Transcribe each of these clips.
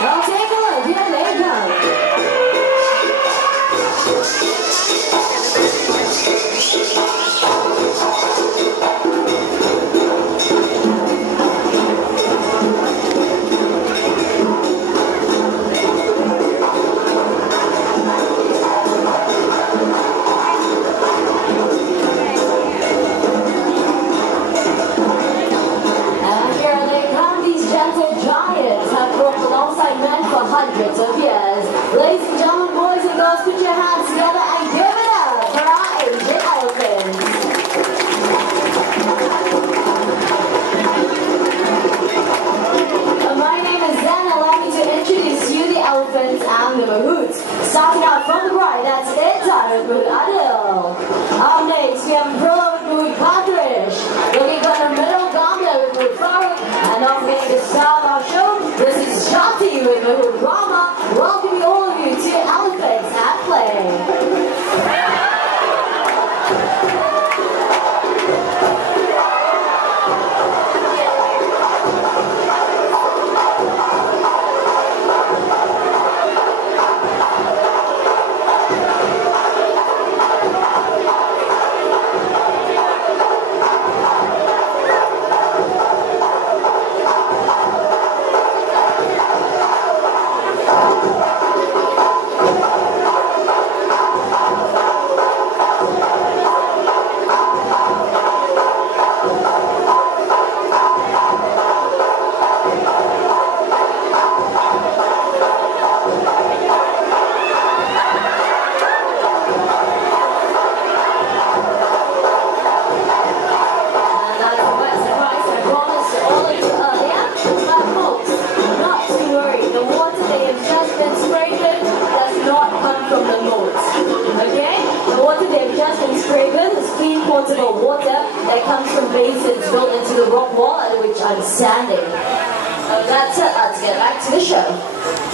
Well, take a look. Here they go. Hundreds of years. Ladies and gentlemen, boys and girls, put your hands together and give it up for our Asian elephants. My name is Zen. Allow me to introduce you the elephants and the mahouts. Starting out from the right, that's it, with Mahout Adil. Up next, we have Bro with Mahout Padrish. Looking for the middle, Gambia with Mahout Farooq. And up next to start our show, this is Shati with Mahout Rama. Welcoming all of you to Elephants at Play. Water that comes from basins built into the rock wall at which I'm standing. That's it, let's get back to the show.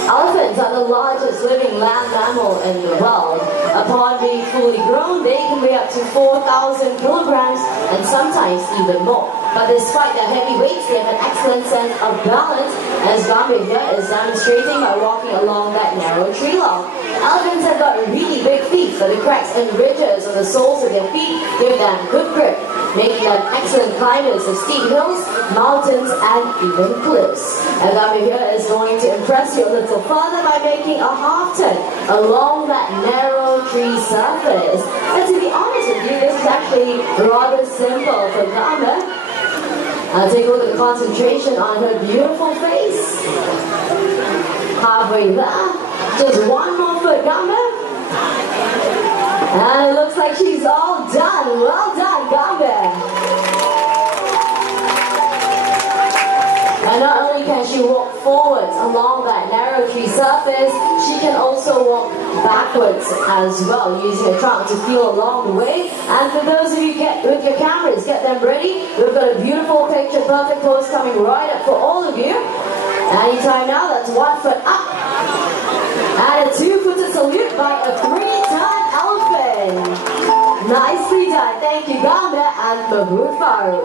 Elephants are the largest living land mammal in the world. Upon being fully grown, they can weigh up to 4,000 kilograms and sometimes even more. But despite their heavy weights, they have an excellent sense of balance, as Gambia here is demonstrating by walking along that narrow tree log. Elephants have got really big feet, so the cracks and ridges on the soles of their feet give them good grip, making them excellent climbers of steep hills, mountains, and even cliffs. And Gambia here is going to impress you a little further by making a half turn along that narrow tree surface. And to be honest with you, this is actually rather simple for Gambia. I'll take a look at the concentration on her beautiful face. Halfway there. Just one more foot, Gambia. And it looks like she's all done. Well done, Gambia. And not only can she walk forwards along that narrow tree surface, she can also walk backwards as well, using a trunk to feel along the way. And for those of you with your cameras, get them ready. We've got a beautiful picture, perfect pose coming right up for all of you. Anytime now, that's 1 foot up. And a 2-footed salute by a 3-ton elephant. Nicely done. Thank you, Gambia and Mahout Farooq.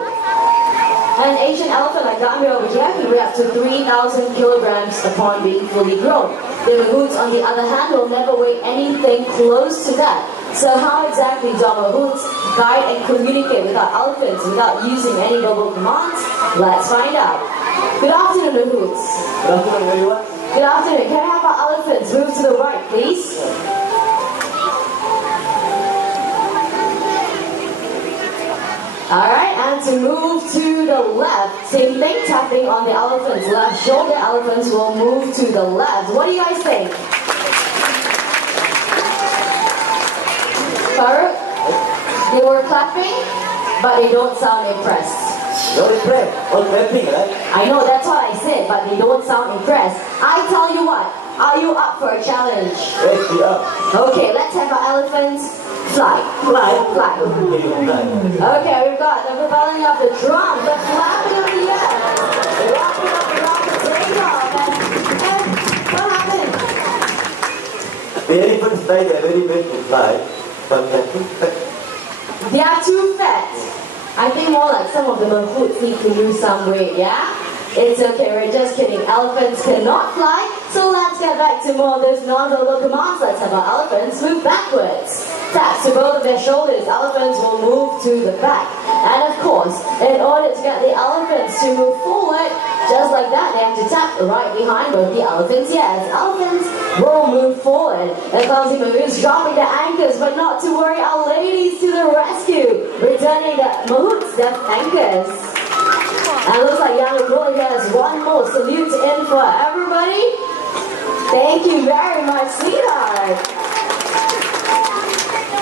An Asian elephant like Gambia over here can weigh up to 3,000 kilograms upon being fully grown. The mahouts, on the other hand, will never weigh anything close to that. So how exactly do mahouts guide and communicate with our elephants without using any verbal commands? Let's find out. Good afternoon, mahouts. Good afternoon, everyone. Good afternoon. Can I have our elephants move to the right, please? Alright, and to move to the left, same thing, tapping on the elephant's left shoulder. Elephants will move to the left. What do you guys think? Farooq, they were clapping, but they don't sound impressed. Don't impress, all clapping, right? I know, that's what I said, but they don't sound impressed. I tell you what, are you up for a challenge? Yes, we are. Okay, let's have our elephants fly. Fly. Fly. Okay, we've got the propelling of the drum, the flapping of the air, rocking up around the takeoff, and what happened? The elephants fly, they're very big to fly, but they're too fat. They are too fat. I think more like some of the mahouts need to lose some weight, yeah? It's okay, we're just kidding. Elephants cannot fly, so let's get back to more of those non-verbal commands. Let's have our elephants move backwards. Taps to both of their shoulders, elephants will move to the back. And of course, in order to get the elephants to move forward, just like that, they have to tap right behind both the elephants' ears. Elephants will move forward. The clumsy Mahout's dropping the anchors, but not to worry, our ladies to the rescue, returning the Mahout's death anchors. And it looks like Yana Gulli has one more salute in for everybody. Thank you very much, sweetheart.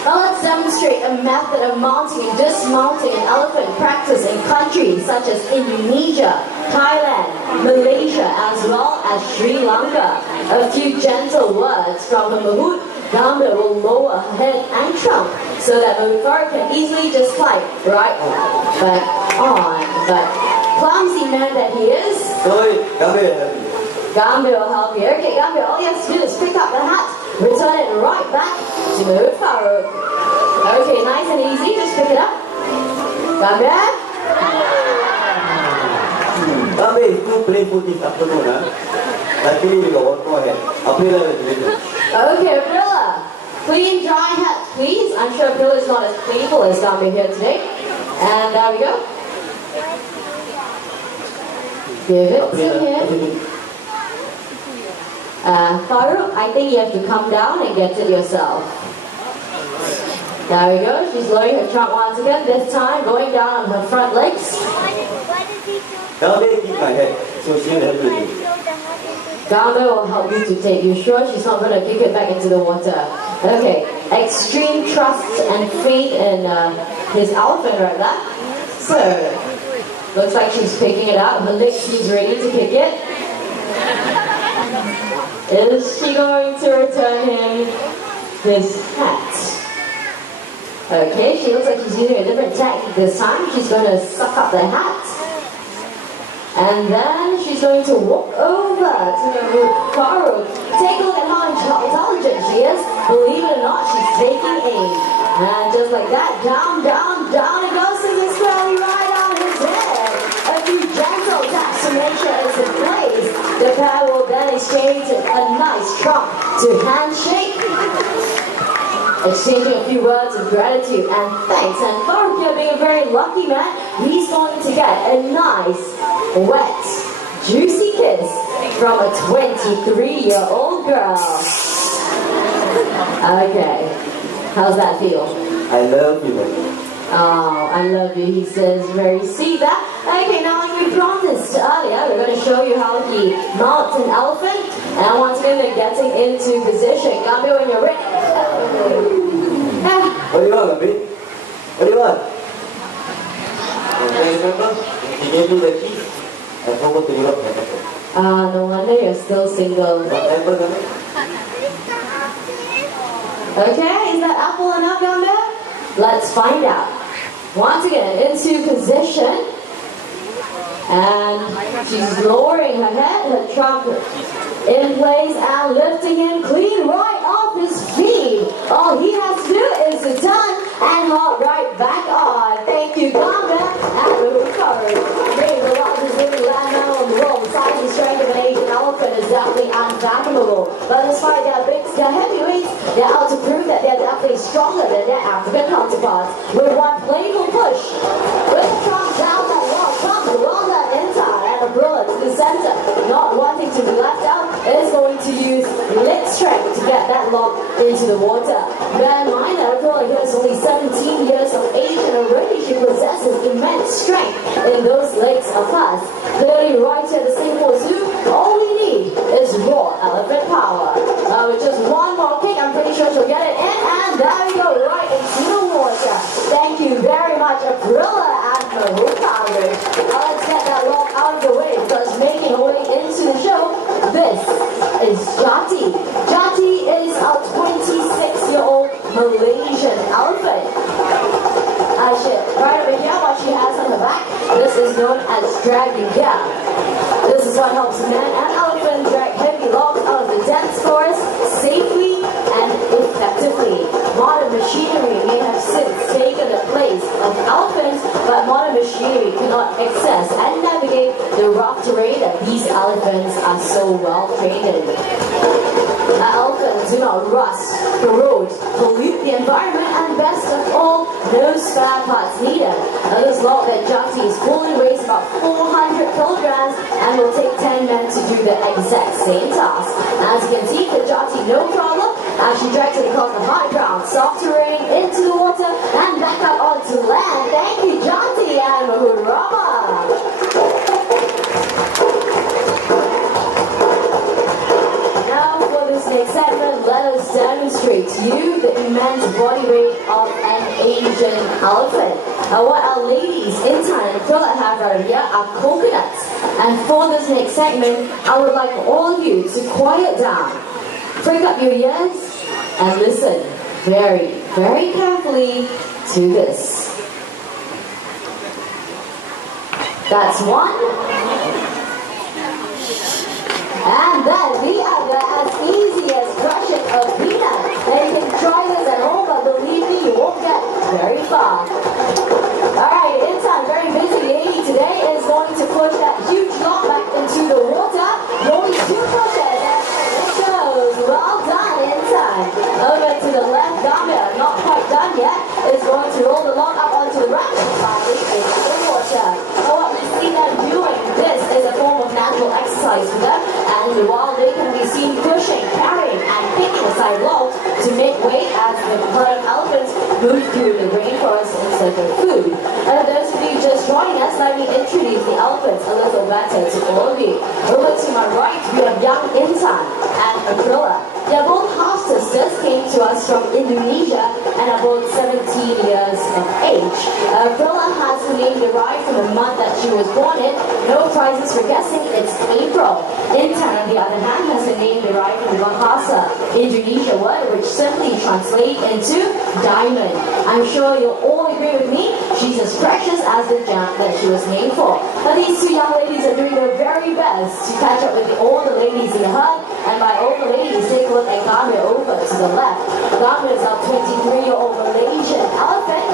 Now let's demonstrate a method of mounting and dismounting an elephant practice in countries such as Indonesia, Thailand, Malaysia, as well as Sri Lanka. A few gentle words from the Mahout. Gambler will lower her head and trunk so that Mahout can easily just climb right back on. But clumsy man that he is, Gambler will help you. Okay, Gambler, all you have to do is pick up the hat, return it right back to Mahout Farouk. Okay, nice and easy, just pick it up. Gambler? Gambler is too playful this afternoon, huh? Luckily we got one more head. Aprilla will do it. Okay, Aprilla. Clean, dry hat, please. I'm sure Aprilla is not as playful as Gambler here today. And there we go. Give it to him. Farouk, I think you have to come down and get it yourself. There we go. She's lowering her trunk once again. This time going down on her front legs. Gambler keep my head, so she'll help you. Gambler will help you to take. You sure she's not going to kick it back into the water? Okay. Extreme trust and faith in his elephant right there. So, looks like she's picking it up. Her leg seems ready to kick it. Is she going to return him his hat? Okay, she looks like she's using a different technique this time. She's going to suck up the hat. And then she's going to walk over to Farouk. Take a look at how intelligent she is. Believe it or not, she's taking aim. And just like that, down, down, down it goes to this squarely right on his head. A few gentle taps to make sure it's in place. The pair will then exchange a nice trunk to handshake. Exchanging a few words of gratitude and thanks. And Farouk here being a very lucky man, he's going to get a nice, wet, juicy kiss from a 23-year-old girl. Okay, how's that feel? I love you, man. Oh, I love you, he says, very sweet. Okay, now like we promised earlier, we're going to show you how he mounts an elephant. And once again, they're getting into position. Gambler, when you're ready. What do you want, Gambler? What do you want? Okay, remember? He gave me the keys. I forgot to give up my phone. No wonder you're still single. Remember, Gambler? Okay, is that apple enough down there? Let's find out. Once again, into position. And she's lowering her head, her trunk in place and lifting him clean right off his feet. All he has to do is to turn and hop right back on. Thank you, Gambler and Mahout Farouk. Being the largest living land mammal in the world, the size and strength of an Asian elephant is definitely unfathomable. But despite their heavyweights, they're out to prove that they're definitely stronger than their African counterparts. With one playful push, with the trunk down that wall, comes along that inside and a bullet to the center, not wanting to be left out, is going to use leg strength to get that log into the water. Bear in mind that Aprilla is only 17 years of age and already she possesses immense strength in those legs of hers. Clearly right here at the Singapore Zoo, all we need is raw elephant power. With just one more kick, I'm pretty sure she'll get it in, and there we go, right into the water. Thank you very much, Aprilla and Mahout Farouk. Let's get that log out of the way, because making her way into the show, this is Jati. Jati is a 26-year-old Malaysian elephant. Right over here, what she has on her back, this is known as dragging down. This is what helps men and elephants drag heavy logs out of the dense forest safely and effectively. Modern machinery may have since taken the place of elephants, but modern machinery cannot access and navigate the rough terrain that these elephants are so well trained in. Elephants do not rust, corrode, pollute the environment, and best of all, no spare parts needed. This log that Jati is pulling weighs about 400 kilograms and will take 10 men to do the exact same task. As you can see, the Jati no problem as she drags it across the hard ground, soft terrain, into the water, and back up onto land. Thank you, Jati and Mahood Rama. Next segment, let us demonstrate to you the immense body weight of an Asian elephant. What our ladies in Thailand and Philippines have right here are coconuts. And for this next segment, I would like all of you to quiet down, prick up your ears, and listen very, very carefully to this. That's one. And then the other, as easy as crushing a peanut. And you can try this at home, but believe me, you won't get very far. Alright, Intan, very busy lady today, is going to push that huge log back into the water. Only 2 pushes, and it shows. Well done, Intan. Over to the left, Gambia, not quite done yet, is going to roll the log up onto the right side into the water. Now what we see them doing, this is a form of natural exercise for them. And while they can be seen pushing, carrying, and picking aside logs to make way as the herd of elephants move through the rainforest in search of food. And those of you just joining us, let me introduce the elephants a little better to all of you. Over to my right, we have young Intan and Aprila. They are both half sisters, came to us from Indonesia, and are both 17 years of age. Aprila has her name derived from the month that she was born in. No prizes for guessing, it's April. Intan, on the other hand, has a name derived from the Bahasa Indonesia word, which simply translates into diamond. I'm sure you'll all agree with me, she's as precious as the gem that she was named for. But these 2 young ladies are doing their very best to catch up with all the ladies in the herd, and by all the ladies, take a look at Gambia over to the left. Gambia is a 23-year-old Malaysian elephant,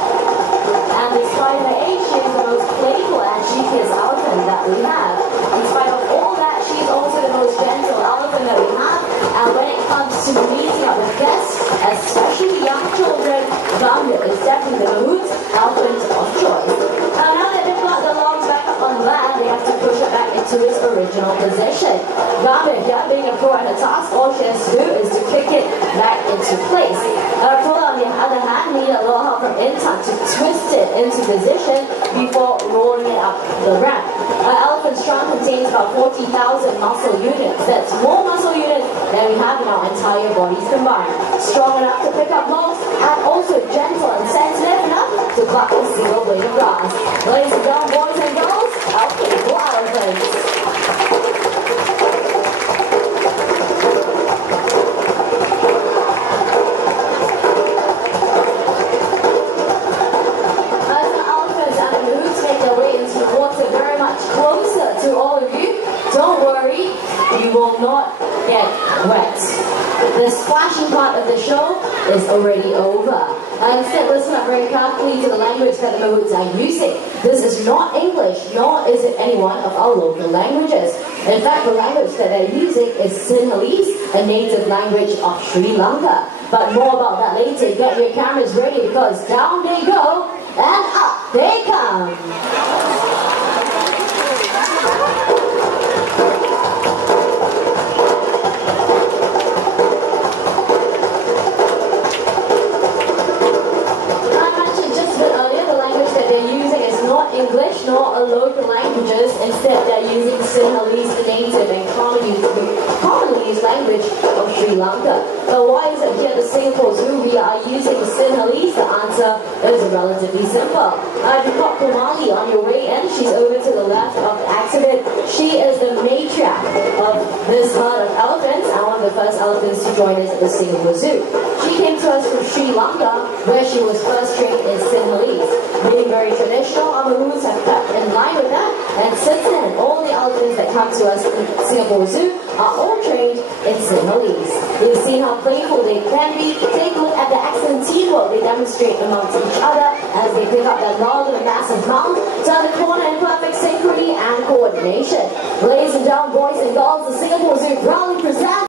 and despite her age, she is the most playful and cheekiest elephant that we have. In spite of all that, she is also the most gentle elephant that we have, and when it comes to meeting up with guests, especially young children, Gambia is definitely the Mahood's elephant of choice. Now that they've got the logs back up on land, they have to push it back into its original position. Gambia, if you're being a pro at a task, all she has to do is to kick it back into place. Aprila, on the other hand, needed a little help from Intan to twist it into position before rolling it up the ramp. Elephant strong contains about 40,000 muscle units. That's more muscle units than we have in our entire bodies combined. Strong enough to pick up logs, and also gentle and sensitive enough to pluck a single blade of grass. Ladies and gentlemen, boys and girls, our playful elephants. You will not get wet. The splashing part of the show is already over. Instead, listen up very carefully to the language that the Mahoods are using. This is not English, nor is it any one of our local languages. In fact, the language that they're using is Sinhalese, a native language of Sri Lanka. But more about that later. Get your cameras ready, because down they go, and up they come. English, nor a local languages. Instead, they're using Sinhalese, the native and commonly used language of Sri Lanka. But why is it here at the Singapore Zoo we are using Sinhalese? The answer is relatively simple. Dupop Kumali, on your way in, she's over to the left of the accident. She is the matriarch of this herd of elephants, and one of the first elephants to join us at the Singapore Zoo. She came to us from Sri Lanka, where she was first trained in Sinhalese. Being very traditional, our Mahoods have kept in line with that, and since then, all the elephants that come to us in Singapore Zoo are all trained in Sinhalese. You've seen how playful they can be. Take a look at the excellent teamwork they demonstrate amongst each other as they pick up that log in a massive mound, turn the corner in perfect synchrony and coordination. coordination. Ladies and gentlemen, boys and girls, the Singapore Zoo proudly